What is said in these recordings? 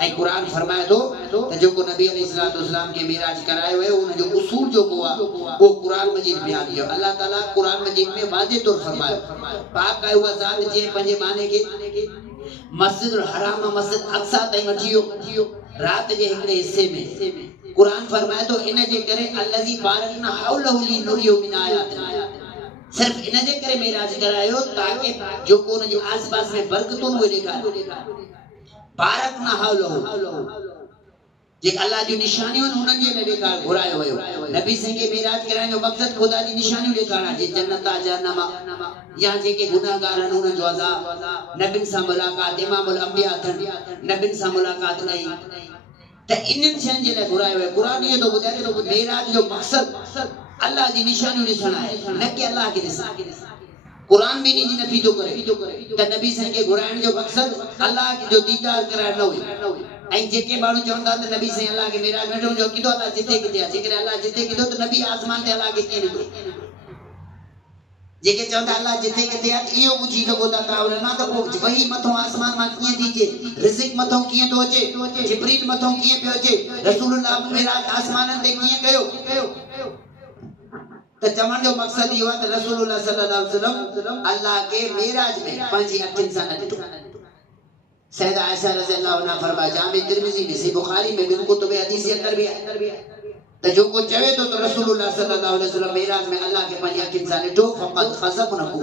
ऐं क़ुरान फरमाए थो त जेको नबी अलैहिस्सलाम के मिराज करायो है उन जो उसूल जो को वो कुरान मजीद बयान कियो। अल्लाह ताला कुरान मजीद में वाज़े तौर फरमायो पाक आहे उहा ज़ात जे पंजे माने के मस्जिदुल हराम मस्जिद अक्सा ताईं वठी वियो रात जे हिकड़े हिस्से में कुरान फरमाए थो इन जे करे अल्लज़ी बारकना हौलहु लिनुरियो मिन आयातिना सिर्फ इन जे करे मिराज करायो ताकि जो को उन जे आस-पास में बरकतूं उहे ॾेखारे बारकना हौलहु जे अल्लाह जी निशानियूं उन्हनि जे लाइ ॾेखार घुरायो वियो। नबी साईं खे मिराज कराइण जो मक़सद ख़ुदा जी निशानियूं ॾेखारणा जे जन्नत आ जहन्नम या जेके गुनाहगार आहिनि उन्हनि जो अज़ाब नबियुनि सां मुलाक़ात इमामुल अंबिया अथनि नबियुनि सां मुलाक़ात कई त इन्हनि शयुनि जे लाइ घुरायो वियो। क़ुरान इहो थो ॿुधाए त मिराज जो मक़सद अल्लाह जी निशानियूं ॾिसण आहे न कि अल्लाह खे ॾिसण। कुरान भी नहीं नफी तो करे त नबी साईं के घुराइण जो मक़सद अल्लाह जो दीदार कराइण न हुई। ऐं जेके माण्हू चवंदा त नबी साईं अल्लाह के मिराज में जो किथो अल्लाह जिथे किथे आहे जेकर अल्लाह जिथे किथो त नबी आसमान ते अल्लाह के कीअं ॾिठो। जेके चवंदा अल्लाह जिथे किथे आहे इहो पुछी सघो था तव्हां उन्हनि मां त पोइ वही मथों आसमान मां कीअं थी अचे रिज़िक मथों कीअं थो अचे जिब्रील मथों कीअं पियो अचे रसूलुल्लाह मिराज आसमाननि ते कीअं कयो त चवण जो मक़सद इहो आहे त रसूलुल्लाह सल्लल्लाहु अलैहि वसल्लम अल्लाह के मिराज में पंहिंजी अखियुनि सां न ॾिठो। सैयदा आयशा रज़ियल्लाहु अन्हा फरमाए जामे तिरमिज़ी में सही बुखारी में बिन कुतुब हदीस अंदर भी है त जो को चवे तो रसूलुल्लाह सल्लल्लाहु अलैहि वसल्लम मिराज में अल्लाह के पंहिंजी अखियुनि सां ॾिठो फ़क़त ख़ज़फ़नहु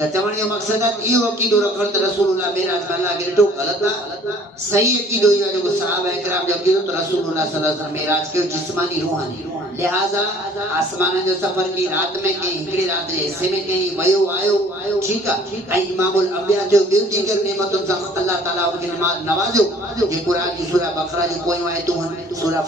त चवण जो मक़सद आहे इहो अक़ीदो रखण त रसूलुल्लाह मिराज में अल्लाह के ॾिठो ग़लत आहे। सही अक़ीदो इहो आहे जेको सहाबा इकराम जो अक़ीदो त रसूलुल्लाह सल्लल्लाहु अलैहि वसल्लम मिराज कयो जिस्मानी रूहानी लिहाजा आसमान जो सफर की रात में कहीं हिकड़ी रात जे हिस्से में कहीं वयो आयो ठीक है। ऐं इमामुल अंबिया जो ॿियूं दीगर नेमतुनि सां अल्लाह ताला उनखे नवाज़ो जे क़ुरान जी सूरह बक़रा जी पोयूं आयतूं सूरह